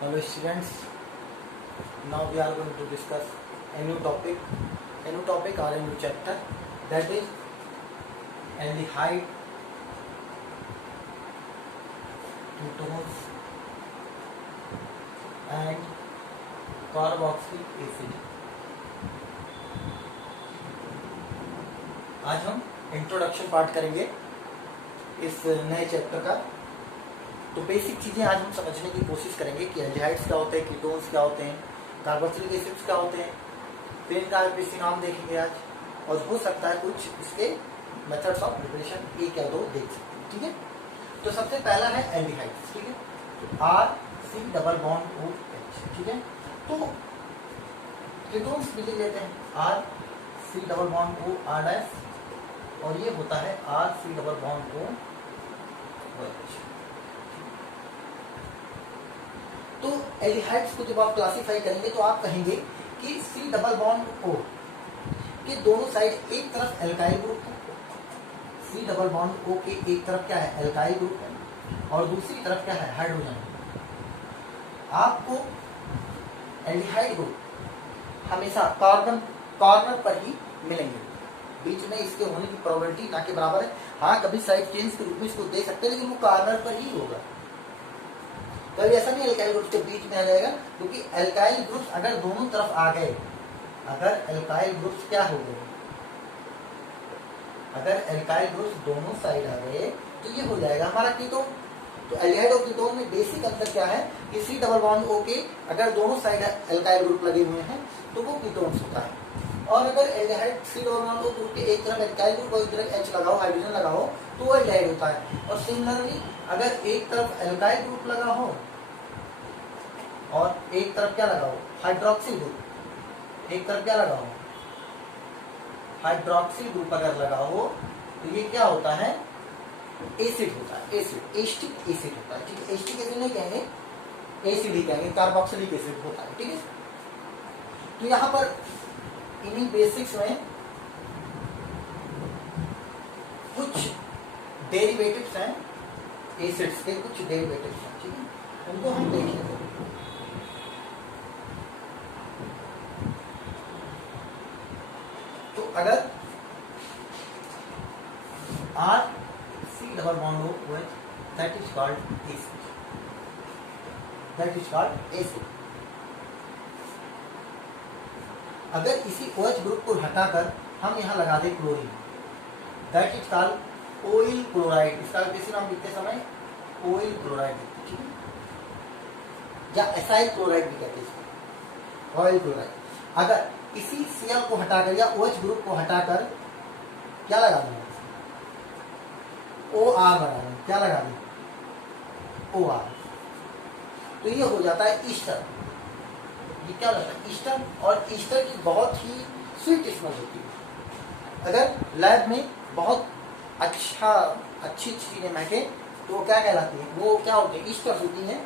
Hello students, now we are going to discuss a new topic or a new chapter, that is aldehyde, ketones and carboxylic acid। आज हम introduction part करेंगे इस नए chapter का। तो basic चीजें आज हम समझने की कोशिश करेंगे कि एल्डिहाइड्स क्या होते हैं, कीटोन्स क्या होते हैं, कार्बोक्सिलिक एसिड्स क्या होते हैं। फिर इनका आईपीसी नाम देखेंगे आज, और हो सकता है कुछ इसके मेथड्स ऑफ प्रिपरेशन एक या दो देख सकते हैं। ठीक है, तो सबसे पहला है एल्डिहाइड्स। ठीक है, तो R C double bond O H. ठीक है, तो कीटोन्स भी लिख लेते हैं, R C double bond O R dash, और ये होता है R C double bond O H. तो एल्डिहाइड्स को जब आप क्लासिफाई करेंगे तो आप कहेंगे कि सी डबल बॉन्ड ओ के दोनों साइड, एक तरफ एल्काइल ग्रुप है, सी डबल बॉन्ड ओ के एक तरफ क्या है, एल्काइल ग्रुप है, और दूसरी तरफ क्या है, हाइड्रोजन। आपको एल्डिहाइड ग्रुप हमेशा कार्बन कॉर्नर पर ही मिलेंगे, बीच में इसके होने की प्रोबेबिलिटी ना के बराबर है। हाँ, कभी साइड चेंज के रूप में इसको दे सकते हैं, लेकिन वो कॉर्नर पर ही होगा। कभी ऐसा नहीं एल्काइल ग्रुप्स के बीच में आ जाएगा, क्योंकि एल्काइल ग्रुप्स अगर दोनों तरफ आ गए, अगर एल्काइल ग्रुप्स क्या हो गए, अगर एल्काइल ग्रुप्स दोनों साइड आ गए तो ये हो जाएगा हमारा कीटोन। तो एल्डिहाइड और कीटोन में बेसिक अंतर क्या है कि सी डबल बॉन्ड ओ के अगर दोनों साइड एल्काइल ग्रुप लगे हुए हैं तो वो कीटोन्स होता है, और अगर aldehyde C double bond O group के एक तरफ एल्काइल ग्रुप और एक तरफ एच लगाओ, हाइड्रोजन लगाओ, तो वो एल्डिहाइड होता है। और सिमिलरली अगर एक तरफ एल्काइल ग्रुप लगा हो और एक तरफ क्या लगाओ, हाइड्रोक्सिल ग्रुप, एक तरफ क्या लगाओ, हाइड्रोक्सिल ग्रुप अगर लगा हो तो ये क्या होता है, एसिड होता है, एसिड, एस्टिक एसिड होता है। ठीक है, एस्टिक एसिड नहीं कहेंगे, एसिड ही कहेंगे, कार्बोक्सिलिक एसिड होता है। ठीक है, तो यहां पर इन्हीं बेसिक्स में कुछ डेरिवेटिव्स हैं, एसिड्स के कुछ डेरिवेटिव्स हैं। ठीक है, उनको हम देखेंगे। तो अगर R C double bond OH, that is called acid, that is called acid। अगर इसी OH ग्रुप को हटाकर हम यहाँ लगा दें chlorine, that is called oil chloride. इसका किसी नाम लिखते समय ऑयल क्लोराइड लिखते, ठीक है, या एसाइल क्लोराइड भी कहते हैं इसको, ऑयल क्लोराइड। अगर इसी Cl को हटाकर या OH ग्रुप को हटाकर क्या लगा दें, OR लगा दें, क्या लगा दें, OR, तो ये हो जाता है ईस्टर। ये क्या होता है, ईस्टर, और ईस्टर की बहुत ही स्वीट स्मेल होती है। अगर लैब में बहुत अच्छी चीजें महके तो वो क्या कहलाती है, वो क्या होती है, ईस्टर होती है।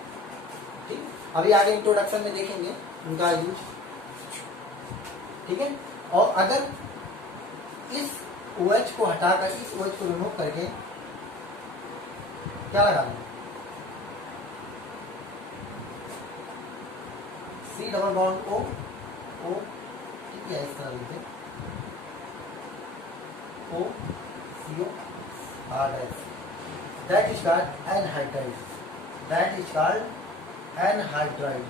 ठीक, अभी आगे इंट्रोडक्शन में देखेंगे उनका यूज। ठीक है, और अगर इस OH को हटाकर, इस OH को रिमूव करके क्या लगा दें, C डबल बॉन्ड O, ठीक है, इस तरह लिखते O CO R H, that is called anhydride, that is called anhydride।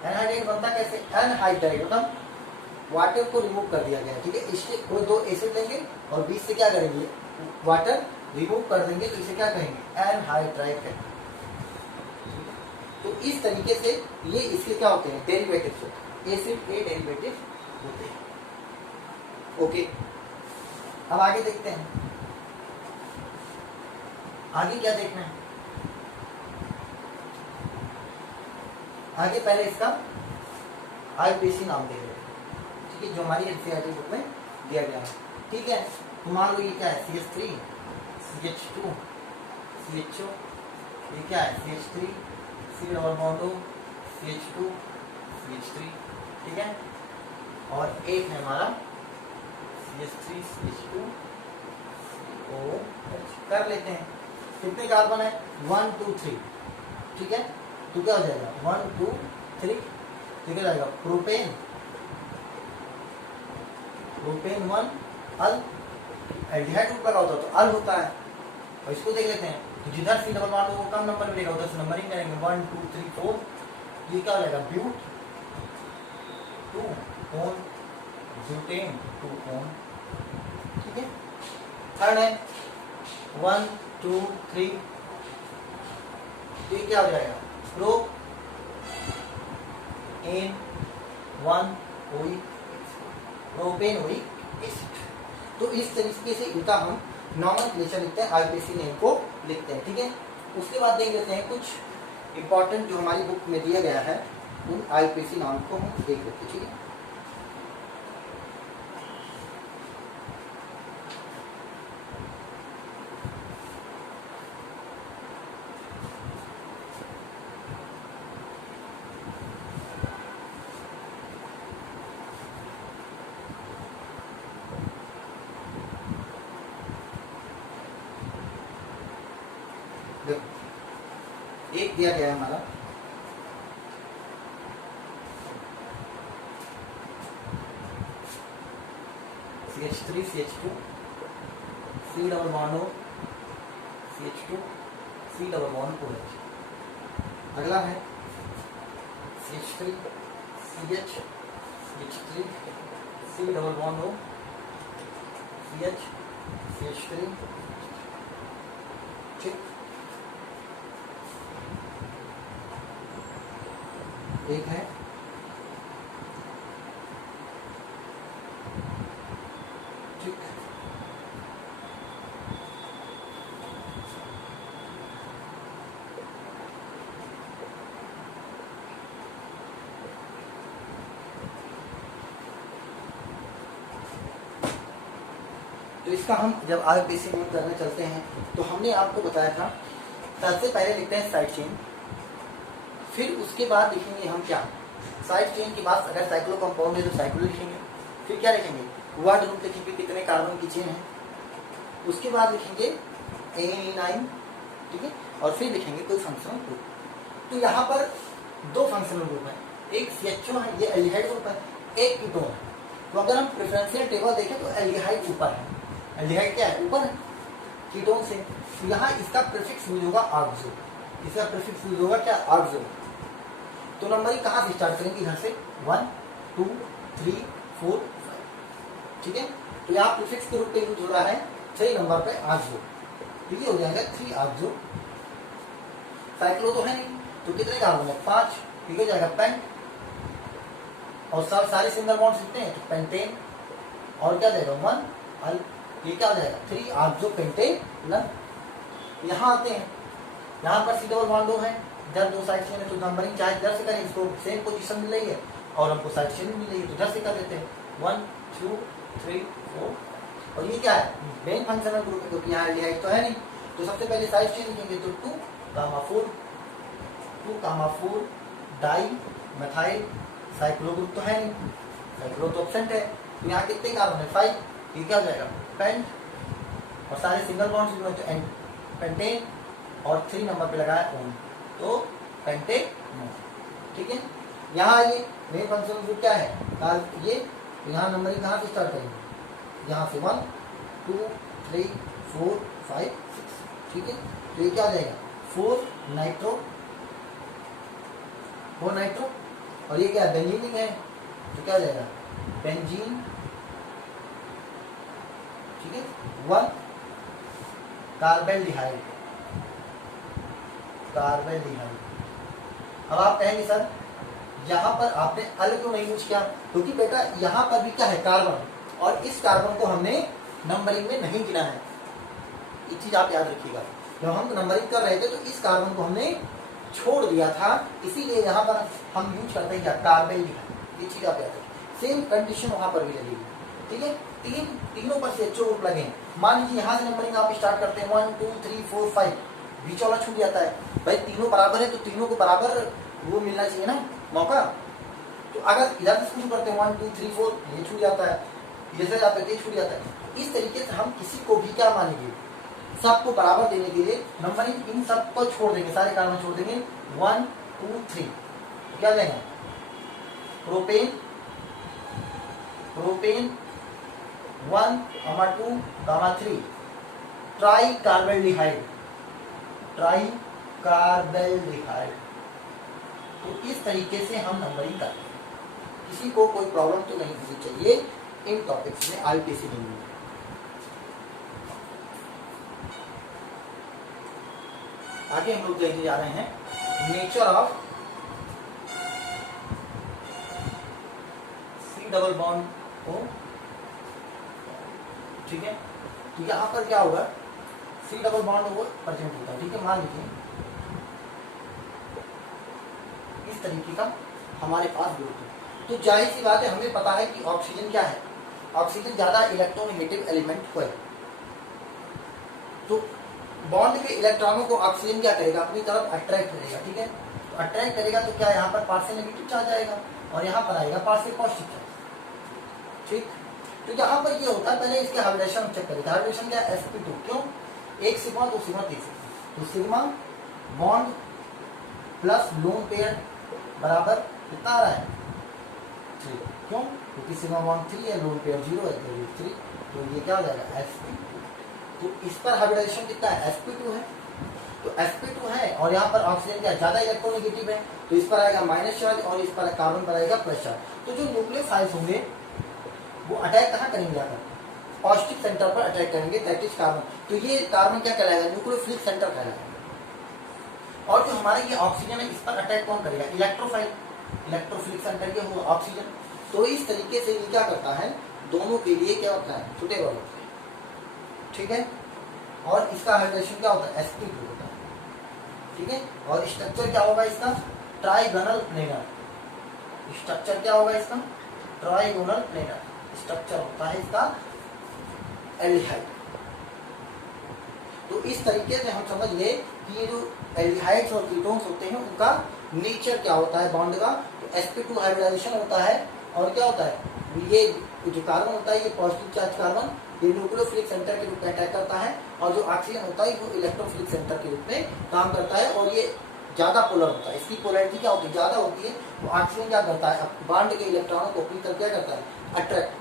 Anhydride बनता कैसे, एनहाइड्राइड मतलब वाटर को रिमूव कर दिया गया। ठीक है, इसके वो दो एसिड लेंगे और बीच से क्या करेंगे, वाटर रिमूव कर देंगे, तो इसे क्या कहेंगे, एनहाइड्राइड कहेंगे। तो इस तरीके से ये इसके क्या होते हैं, डेरिवेटिव्स होते हैं, एसिड के डेरिवेटिव होते हैं। ओके, अब आगे देखते हैं, आगे क्या देखना है। आगे पहले इसका आईपीसी नाम दे देते हैं, ठीक है, जो हमारी एनसीईआरटी बुक में दिया गया है। ठीक है, तो मान लो ये क्या है, CH3 CH2 CHO, ये क्या है, CH3 C double bond O CH2 CH3। ठीक है, और एक है हमारा CH3 CH2 OH। कर लेते हैं, कितने कार्बन है, 1 2 3। ठीक है, तो क्या हो जाएगा 1 2 3, तो क्या जाएगा प्रोपेन, प्रोपेन 1 अल, एल्डिहाइड ग्रुप लगा होता है तो अल होता है। और इसको देख लेते हैं, तो जिधर सी डबल बॉन्ड वो कम नंबर मिलेगा उधर से नंबरिंग करेंगे 1 2 3 4, ये क्या हो जाएगा ब्यूट 2 ओन, ब्यूटेन 2 ओन। ठीक है, थर्ड है 1 2 3, ये क्या हो जाएगा प्रो एन 1 ओई, प्रोपेन ओई एसिड। तो इस तरीके से इनका हम नॉमेनक्लेचर लिखते हैं, आईपीसी नेम को लिखते हैं। ठीक है, उसके बाद देख लेते हैं कुछ इंपॉर्टेंट जो हमारी बुक में दिया गया है, उन आईपीसी नाम को हम देख लेते हैं। ठीक है, एक दिया गया है हमारा CH3 CH2 C double bond O CH2 C double bond OH। अगला है CH3 CH CH3 C double bond O CH CH3। ठीक, एक है ठीक, तो इसका हम जब आईपीसी नोट करने चलते हैं तो हमने आपको बताया था सबसे पहले लिखते हैं साइड चेन, फिर उसके बाद लिखेंगे हम क्या, साइड चेन के बाद अगर साइक्लो कंपाउंड है तो साइक्लो लिखेंगे, फिर क्या लिखेंगे वर्ड ग्रुप लिखेंगे कितने कार्बन की चेन है, उसके बाद लिखेंगे एनाइन। ठीक है, और फिर लिखेंगे कोई फंक्शनल ग्रुप। तो यहाँ पर दो फंक्शनल ग्रुप है, एक CHO है, ये एल्डिहाइड ग्रुप है, एक कीटोन है। तो अगर हम प्रेफरेंशियल टेबल देखें तो एल्डिहाइड ऊपर है, एल्डिहाइड क्या है ऊपर है कीटोन से। तो यहाँ इसका प्रीफिक्स यूज होगा ऑक्सो, इसका प्रीफिक्स यूज होगा क्या ऑक्सो। तो नंबरिंग कहाँ से स्टार्ट करेंगे, इधर से 1 2 3 4 5। ठीक है, तो यहाँ प्रीफिक्स के रूप पे यूज हो रहा है 3 नंबर पे ऑक्सो, तो ये हो जाएगा 3 ऑक्सो। साइक्लो तो है नहीं, तो कितने कार्बन है 5, ठीक हो जाएगा पेंट, और सारे सिंगल बॉन्ड्स कितने हैं तो पेंटेन, और क्या जाएगा 1 अल, ये क्या हो जाएगा 3 ऑक्सो पेंटेन। यहाँ आते हैं, यहाँ पर सी डबल बॉन्ड है, जब दो साइड चेन है तो नंबरिंग चाहे इधर से करें, इसको सेम पोजीशन मिल रही है और हमको साइड चेन मिल रही है तो इधर से कर देते हैं 1 2 3 4। और ये क्या है मेन फंक्शनल ग्रुप है क्योंकि यहाँ एल्डिहाइड तो है नहीं, तो सबसे पहले साइड चेन लिखेंगे तो 2 gamma 4 dimethyl, cyclo group तो है नहीं, साइक्लो तो एब्सेंट है, तो यहाँ कितने कार्बन है 5, ये क्या हो जाएगा पेंट, और सारे सिंगल बॉन्ड्स में तो पेंटेन, और 3 नंबर पे लगाया ओन, तो पेंटेन। ठीक है, यहाँ आइए मेन फंक्शनल ग्रुप क्या है ये, तो यहाँ नंबरिंग कहाँ से स्टार्ट करेंगे, यहाँ से 1 2 3 4 5 6। ठीक है, तो ये क्या आ जाएगा 4 नाइट्रो, और ये क्या है बेंजीन है, तो क्या आ जाएगा बेंजीन। ठीक है, 1 कार्बेल्डिहाइड, अब आप कहेंगे सर यहाँ पर आपने अल क्यों नहीं यूज किया, क्योंकि बेटा यहाँ पर भी क्या है कार्बन, और इस कार्बन को हमने नंबरिंग में नहीं गिना है, एक चीज आप याद रखिएगा, जब हम नंबरिंग कर रहे थे तो इस कार्बन को हमने छोड़ दिया था, इसीलिए यहाँ पर हम यूज करते हैं क्या कार्बेल्डिहाइड, ये चीज आप याद रखिए। सेम कंडीशन वहां पर भी लगेगी। ठीक है, तीनों पर से CHO ग्रुप लगे, मान लीजिए यहाँ से नंबरिंग आप स्टार्ट करते हैं 1 2 3 4 5, बीच वाला छूट जाता है, भाई तीनों बराबर है तो तीनों को बराबर वो मिलना चाहिए ना मौका, तो अगर इधर से शुरू करते हैं 1 2 3 4, ये छूट जाता है, इधर से आप ये छूट जाता है। इस तरीके से हम किसी को भी क्या मानेंगे, सबको बराबर देने के लिए नंबरिंग इन सब को छोड़ देंगे, सारे कार्बन छोड़ देंगे 1 2 3, क्या लेंगे प्रोपेन 1 2 3 ट्राई कार्बेल्डिहाइड तो इस तरीके से हम नंबरिंग करते हैं। किसी को कोई प्रॉब्लम तो नहीं होनी चाहिए इन टॉपिक्स में आईपीसी में। आगे हम लोग देखने जा रहे हैं nature of C double bond O. ठीक है, तो यहां पर क्या होगा, C double bond O present होता है। ठीक है, मान लीजिए इस तरीके का हमारे पास ग्रुप है, तो जाहिर सी बात है हमें पता है कि ऑक्सीजन क्या है, ऑक्सीजन ज्यादा इलेक्ट्रोनेगेटिव एलिमेंट है। तो बॉन्ड के इलेक्ट्रॉनों को ऑक्सीजन क्या करेगा, अपनी तरफ अट्रैक्ट करेगा। ठीक है, तो अट्रैक्ट करेगा तो क्या यहाँ पर पार्शियल नेगेटिव चार्ज आएगा और यहाँ पर आएगा पार्शियल पॉजिटिव चार्ज। ठीक, तो यहाँ पर ये होता है, पहले इसके हाइब्रिडेशन चेक करेगा। हाइब्रिडेशन क्या है, sp2, क्यों, एक सिग्मा दो सिग्मा तीन सिग्मा, तो sigma bond plus lone pair बराबर कितना आ रहा है 3, क्यों, क्योंकि सिग्मा बॉन्ड 3 है, लोन पेयर 0 है, तो 3, तो ये क्या हो जाएगा sp। तो इस पर हाइब्रिडेशन कितना है, sp2 है, तो sp2 है और यहाँ पर ऑक्सीजन क्या ज्यादा इलेक्ट्रोनेगेटिव है, तो इस पर आएगा माइनस चार्ज और इस पर कार्बन पर आएगा प्लस चार्ज। तो जो न्यूक्लियोफाइल्स होंगे वो अटैक कहाँ करेंगे, जाकर पॉजिटिव सेंटर पर अटैक करेंगे, दैट इज कार्बन। तो ये कार्बन क्या कहलाएगा, न्यूक्लियोफिलिक सेंटर कहलाएगा। और जो हमारे ये ऑक्सीजन है इस पर अटैक कौन करेगा, इलेक्ट्रोफाइल, इलेक्ट्रोफिलिक सेंटर ये होगा ऑक्सीजन। तो इस तरीके से ये क्या करता है, दोनों के लिए क्या होता है, सुटेबल होता है। ठीक है, और इसका हाइड्रेशन क्या होता है, sp2 होता है। ठीक है, और स्ट्रक्चर क्या होगा इसका, ट्राइगोनल प्लेनर। स्ट्रक्चर क्या होगा इसका, ट्राइगोनल प्लेनर स्ट्रक्चर होता है इसका एल्डिहाइड। तो इस तरीके से हम समझ गए कि ये जो एल्डिहाइड्स और कीटोन्स होते हैं उनका नेचर क्या होता है बॉन्ड का। तो sp2 हाइब्रिडाइजेशन होता है और क्या होता है, ये जो कार्बन होता है ये पॉजिटिव चार्ज कार्बन, ये न्यूक्लियोफिलिक सेंटर के रूप में अटैक करता है, और जो ऑक्सीजन होता है वो इलेक्ट्रोफिलिक सेंटर के रूप में काम करता है, और ये ज्यादा पोलर होता है। इसकी पोलैरिटी क्या होती है, ज्यादा होती है। तो ऑक्सीजन क्या करता है, बॉन्ड के इलेक्ट्रॉनों को अपनी तरफ क्या करता है, अट्रैक्ट।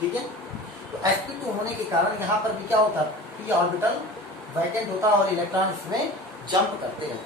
ठीक है, तो sp2 होने के कारण यहाँ पर भी क्या होता है, p ऑर्बिटल वैकेंट होता है और इलेक्ट्रॉन इसमें जंप करते हैं।